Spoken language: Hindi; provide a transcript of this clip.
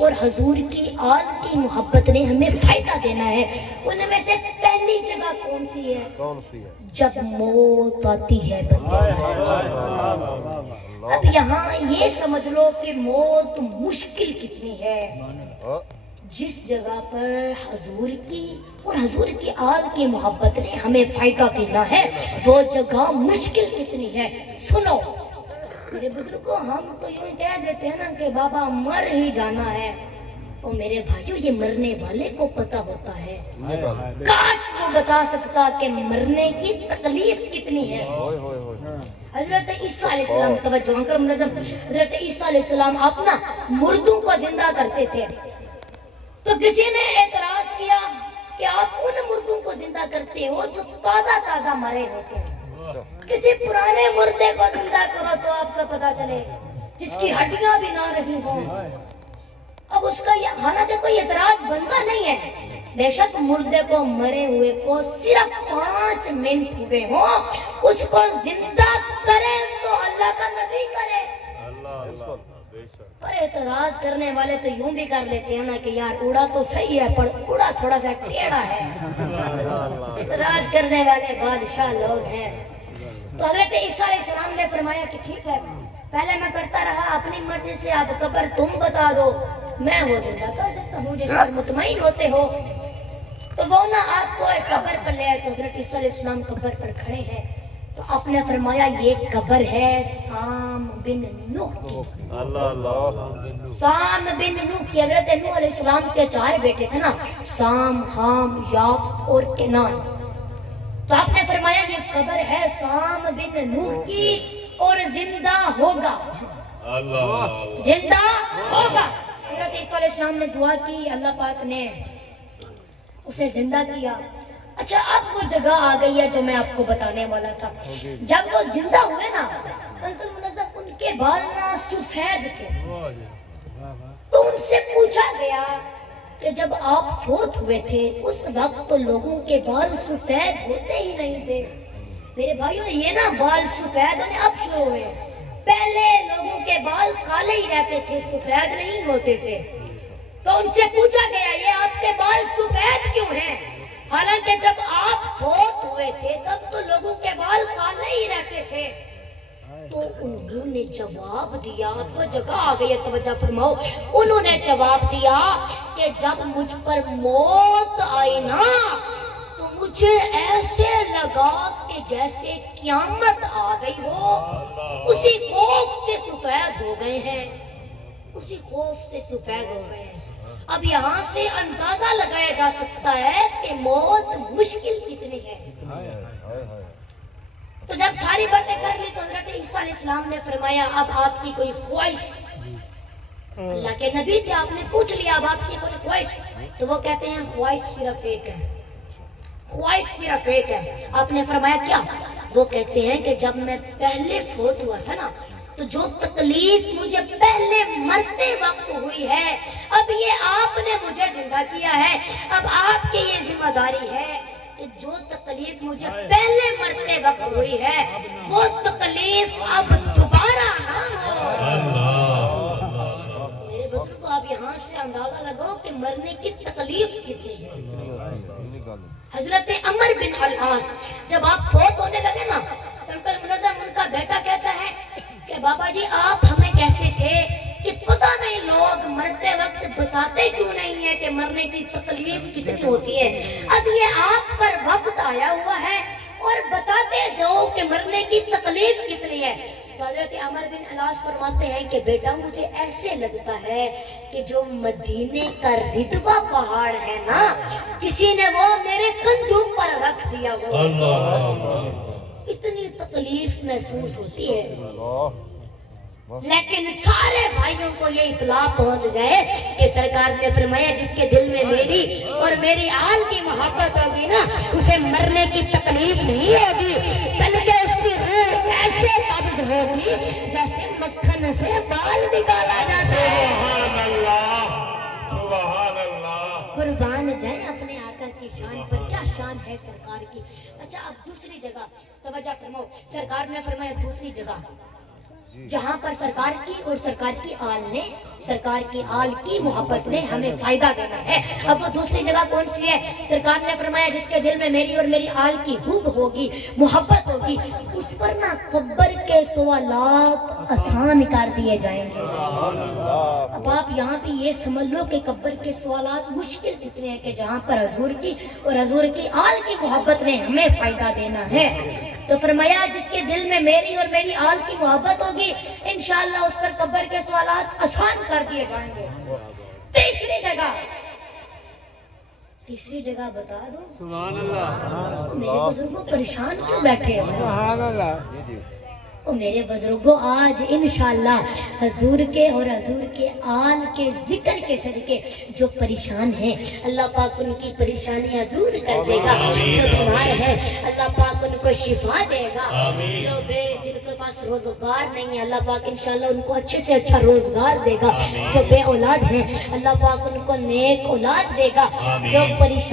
और हजूर की आल की मोहब्बत ने हमें फायदा देना है। उनमें से पहली जगह कौन सी है? जब मौत आती है बंदे। अब यहाँ ये समझ लो कि मौत मुश्किल कितनी है। जिस जगह पर हजूर की और हजूर की आल की मोहब्बत ने हमें फायदा देना है, वो जगह मुश्किल कितनी है। सुनो मेरे बुजुर्गों, हम तो यूं कह देते हैं ना कि बाबा मर ही जाना है। तो मेरे भाइयों, ये मरने वाले को पता होता है। काश वो बता सकता कि मरने की तकलीफ कितनी है। हजरत ईसा अलैहिस्सलाम, तवज्जो अंकल मुनज़्ज़म, हजरत ईसा अलैहिस्सलाम आप ना मुर्दों को जिंदा करते थे। तो किसी ने एतराज किया कि आप उन मुर्दों को जिंदा करते हो जो ताजा ताजा मरे होते हैं। किसी पुराने मुर्दे को जिंदा करो तो आपको पता चले जिसकी हड्डियां भी ना रही हो। अब उसका हालांकि कोई एतराज बनता नहीं है, बेशक मुर्दे को, मरे हुए को सिर्फ 5 मिनट हुए हो, उसको जिंदा करे तो अल्लाह का नबी करे। पर एतराज करने वाले तो यूं भी कर लेते हैं ना कि यार उड़ा तो सही है पर उड़ा थोड़ा सा टेढ़ा है। एतराज करने वाले बादशाह लोग हैं। तो हजरत ईसा अलैहिस्सलाम ने फरमाया कि ठीक है, पहले मैं करता रहा अपनी मर्जी से, अब कब्र तुम बता दो, मैं वो जिंदा कर देता हूँ जिस पर मुतमईन होते हो। तो वो ना आपको एक कब्र पर ले आए। तो हजरत ईसा अलैहिस्सलाम कब्र पर खड़े हैं। तो आपने फरमाया ये कब्र है साम बिन नूह की। साम बिन नूह की। हजरत नूह अलैहिस्सलाम के 4 बेटे थे ना, साम, हाम, याफ्त और केनान। तो आपने फरमाया ये कब्र है साम बिन नूह की और जिंदा होगा, जिंदा होगा। हजरत ईसा अलैहिस्सलाम ने दुआ की, अल्लाह पाक ने उसे जिंदा किया। अच्छा, अब वो जगह आ गई है जो मैं आपको बताने वाला था। जब वो जिंदा हुए ना, अंकल मुनज़्ज़म, उनके बाल ना सफेद थे। तो उनसे पूछा गया कि जब आप फोत हुए थे उस वक्त तो लोगों के बाल सफेद होते ही नहीं थे। मेरे भाइयों, ये ना बाल सफेद होने अब शुरू हुए, पहले लोगों के बाल काले ही रहते थे, सफेद नहीं होते थे। तो उनसे पूछा गया ये आपके बाल सफेद क्यों हैं? हालांकि जब आप फोत हुए थे तब तो लोगों के बाल काले ही रहते थे। तो उन्होंने जवाब दिया, तो जगह आ गई है, तवज्जो फरमाओ। उन्होंने जवाब दिया कि जब मुझ पर मौत आई ना तो मुझे ऐसे लगा कि जैसे क़यामत आ गई हो। उसी खौफ से सफेद हो गए हैं, उसी खौफ से सफेद हो गए हैं। अब यहाँ से अंदाजा लगाया जा सकता है कि मौत मुश्किल कितनी है। तो जब सारी बातें कर ली तो हजरत ईसा अलैहिस्सलाम ने फरमाया अब आपकी कोई ख्वाहिश, अल्लाह के नबी थे, आपने पूछ लिया अब आपकी कोई ख्वाहिश। तो वो कहते हैं ख्वाहिश सिर्फ एक है, ख्वाहिश सिर्फ एक है। आपने फरमाया क्या? वो कहते हैं कि जब मैं पहले फोत हुआ था ना तो जो तकलीफ मुझे पहले मरते वक्त हुई है, अब ये आपने मुझे जिंदा किया है, अब आपकी ये जिम्मेदारी है कि जो तकलीफ मुझे पहले मरते वक्त हुई है वो तकलीफ अब दोबारा ना हो। मेरे बुजुर्गों, आप यहाँ से अंदाजा लगाओ कि मरने की तकलीफ कितनी है। हजरत अमर बिन अल-आस जब आप फोत होने लगे ना, अंकल मुनज़्ज़म, उनका बेटा कहता है कि बाबा जी आप हमें कहते थे कि पता नहीं लोग मरते वक्त बताते क्यों नहीं है कि मरने की तकलीफ कितनी होती है। अब ये आप पर वक्त आया हुआ है और बताते जाओ कि मरने की तकलीफ कितनी है। तो हजरत अमर बिन अलास फरमाते हैं कि बेटा मुझे ऐसे लगता है कि जो मदीने का रिदवा पहाड़ है ना, किसी ने वो मेरे कंधों पर रख दिया हो, इतनी तकलीफ महसूस होती है। लेकिन सारे भाइयों को ये इत्तला पहुंच जाए कि सरकार ने फरमाया जिसके दिल में मेरी और मेरी आल की मोहब्बत होगी ना, उसे मरने की तकलीफ नहीं होगी, बल्कि उसकी रूह ऐसे कब्ज होगी जैसे मक्खन से बाल निकाला जाता है। सुभान अल्लाह, सुभान अल्लाह। कुर्बान जाए अपने आका की शान पर, क्या शान है सरकार की। अच्छा, अब दूसरी जगह तवज्जो फरमाओ, सरकार ने फरमाया दूसरी जगह जहाँ पर सरकार की और सरकार की आल ने, सरकार की आल की मोहब्बत ने हमें फायदा देना है। अब वो दूसरी जगह कौन सी है? सरकार ने फरमाया जिसके दिल में मेरी और मेरी आल की हुब होगी, मोहब्बत होगी, उस पर ना कब्र के सवालात आसान कर दिए जाएंगे। अब आप यहाँ पे ये समझ लो कि कब्र के सवालात मुश्किल इतने हैं कि जहाँ पर हजूर की और हजूर की आल की मोहब्बत ने हमें फायदा देना है। तो फरमाया जिसके दिल में मेरी और मेरी आल की मोहब्बत होगी, इंशाअल्लाह उस पर कब्र के सवालात आसान कर दिए जाएंगे। तीसरी जगह बता दो। सुभान अल्लाह। मेरे बुजुर्गों परेशान क्यों बैठे हो? सुभान अल्लाह। और मेरे बुजुर्गों आज इंशाअल्लाह हजूर के और हजूर के आल के जिक्र के सदके जो परेशान हैं, अल्लाह पाक उनकी परेशानियां दूर कर देगा। जो बीमार है अल्लाह पाक उनको शिफा देगा। जो जिनके पास रोजगार नहीं है अल्लाह पाक इंशाअल्लाह उनको अच्छे से अच्छा रोजगार देगा। जो बे औलाद है अल्लाह पाक उनको नेक औलाद देगा। जो परेशान